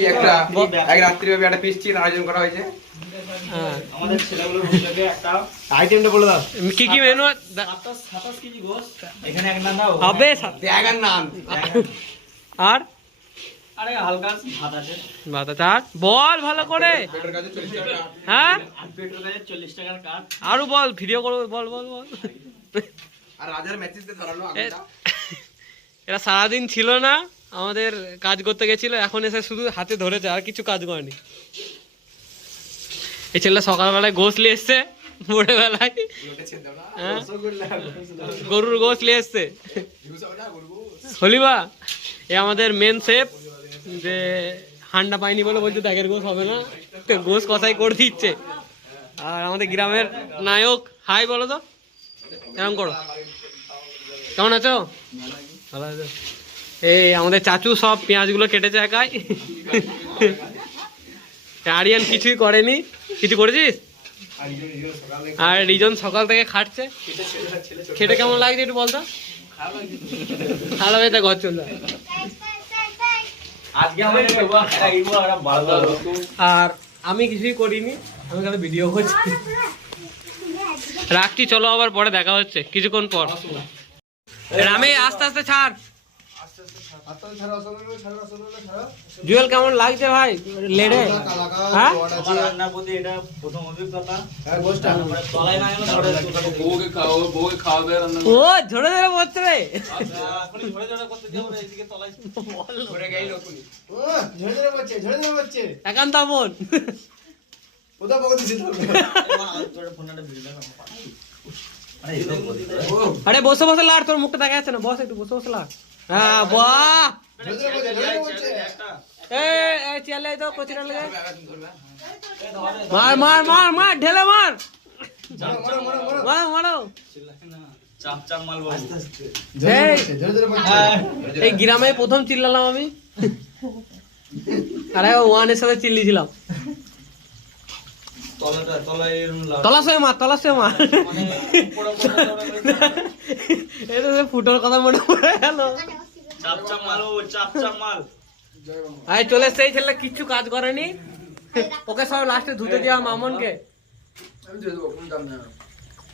একটা এক রাত্রিব্যাপী একটা পিস চিকেন আয়োজন করা হয়েছে। আমাদের ছেলেগুলোর হোটেলে একটা আইটেমটা বলে দাও কি কি মেনু? 27 কেজি গোশত, এখানে এক নান দাও হবে দেখার নাম আর আরে হালকা ভাত আছে। ভাত আর বল ভালো করে। হ্যাঁ আর পেট্রোল গাছে 40 টাকার কাট। আরো বল, ভিডিও করো, বল বল বল। আর রাজার ম্যাচেস দিয়ে ধরালো আগুনটা। এরা সারাদিন ছিল না, আমাদের কাজ করতে গেছিল, এখন এসে শুধু হাতে ধরেছে, আর কিছু কাজ করেনি। এই ছেলেটা সকালবেলায় গোশ নিয়ে এসছে, ভোরবেলায় গরুর গোশ নিয়ে এসছে। হলিবা এ আমাদের মেন শেফ, যে হান্ডা পাইনি বলে বলছে দেখের গোশ হবে না, গোশ কষাই করে দিচ্ছে। আর আমাদের গ্রামের নায়ক, হাই বলো তো, এরকম করো। কেমন আছো? ভালো আছো? এই আমাদের চাচু সব পেঁয়াজগুলো কেটেছে একাই। আরিয়ান কিছুই করেনি। কিছু করেছিস? আর রিজন সকাল থেকে খাটছে। খেটে কেমন লাগছে একটু বলতো। ভালো হয়েছে, ঘর চল। আর আমি কিছুই করিনি, আমি খালি ভিডিও করছি। রাখছি, চলো আবার পরে দেখা হচ্ছে কিছুক্ষণ পর। আমি আস্তে আস্তে ছাড়। জুয়েল কেমন লাগছে ভাই লেডে? হ্যাঁ রান্নার প্রতি এটা প্রথম অভিজ্ঞতা। ও ঝরে ঝরে পড়ছে রে। একান্ত আপন আরে বসে বসে লাড়, তোর মুখটা দেখা যাচ্ছে না, বস একটু বসে বসে লাড়। হ্যাঁ বাহ, চলে তো কচিরা লাগে। মার মার মার মার, ঢেলে মার, মারো মারো। এই গ্রামে প্রথম চিল্লালাম আমি, আরে ওয়ানের সাথে চিল্লিছিলাম। তলাশে মার, তলাশে মার। এটা ফুটোর কথা মনে পড়ে গেল। আরে চলে এসছে, এই ছেলেটা কিচ্ছু কাজ করেনি, ওকে সব লাস্টে ধুতে দেওয়া মামনকে।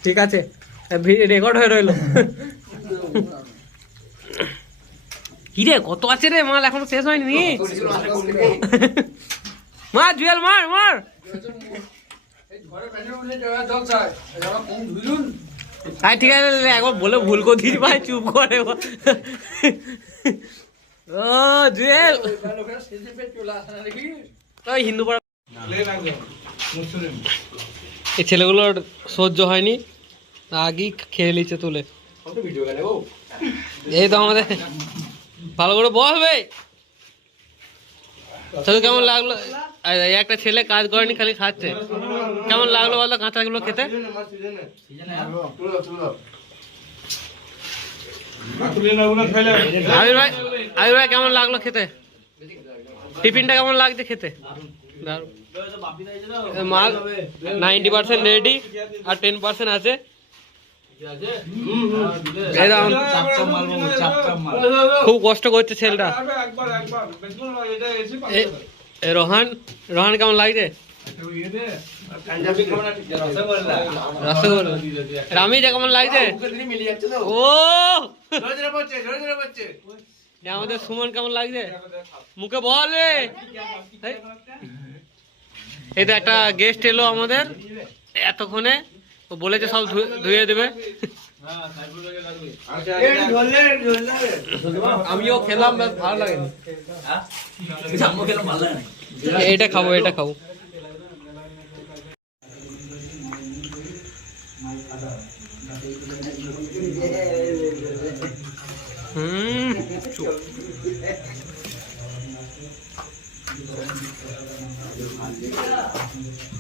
ঠিক আছে, রেকর্ড হয়ে রইলো। কিরে কত আছে রে মাল, এখনো শেষ হয়নি। মার জুয়েল, মার মার। ঠিক আছে, একবার বলে ভুল করে দিস ভাই, চুপ করে। ও জুয়েল হিন্দু পাড়া। এই ছেলেগুলোর সহ্য হয়নি, আগেই খেয়ে নিচ্ছে তুলে। এই তো আমাদের ভালো করে বল ভাই। কেমন লাগলো? একটা ছেলে কাজ করেনি, খালি খাচ্ছে। কেমন লাগলো বলো কাঁচাগুলো খেতে? আবির ভাই, আবির ভাই কেমন লাগলো খেতে? টিফিনটা কেমন লাগছে খেতে? মাল 90% রেডি, আর 10% আছে। খুব কষ্ট করছে ছেলেটা। রোহান, রোহান কেমন লাগছে? রসগোল্লা। রামিজা কেমন লাগছে? ও আমাদের সুমন কেমন লাগছে? মুখে বল। এই তো একটা গেস্ট এলো আমাদের এতক্ষণে, ও বলেছে সব ধুয়ে দেবে। আমিও খেলাম, ভালো লাগেনি। এটা খাবো, এটা খাবো।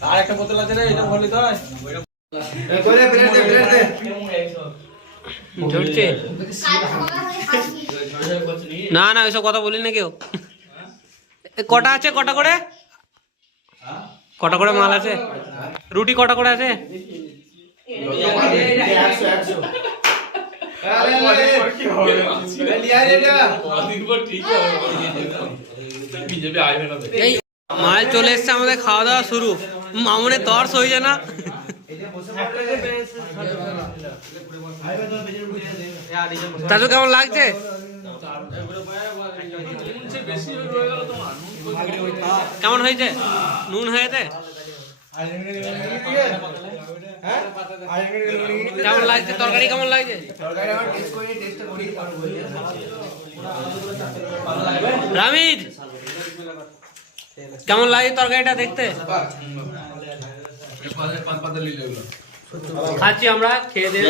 আর একটা বোতল আছে রে, এটা বলি তো। না না ওইসব কথা বলি না কেউ। কটা আছে, কটা করে, কটা করে মাল আছে? রুটি কটা করে আছে? এই মাল চলে এসছে, আমাদের খাওয়া দাওয়া শুরু। মামুনের তর্স হয়েছে না? তাজু কেমন লাগছে? কেমন হয়েছে? নুন হয়েছে? কেমন লাগছে তরকারি? কেমন লাগছে? রামিজ কেমন লাগে তরকারিটা দেখতে? খাচ্ছি আমরা, খেয়ে দিয়ে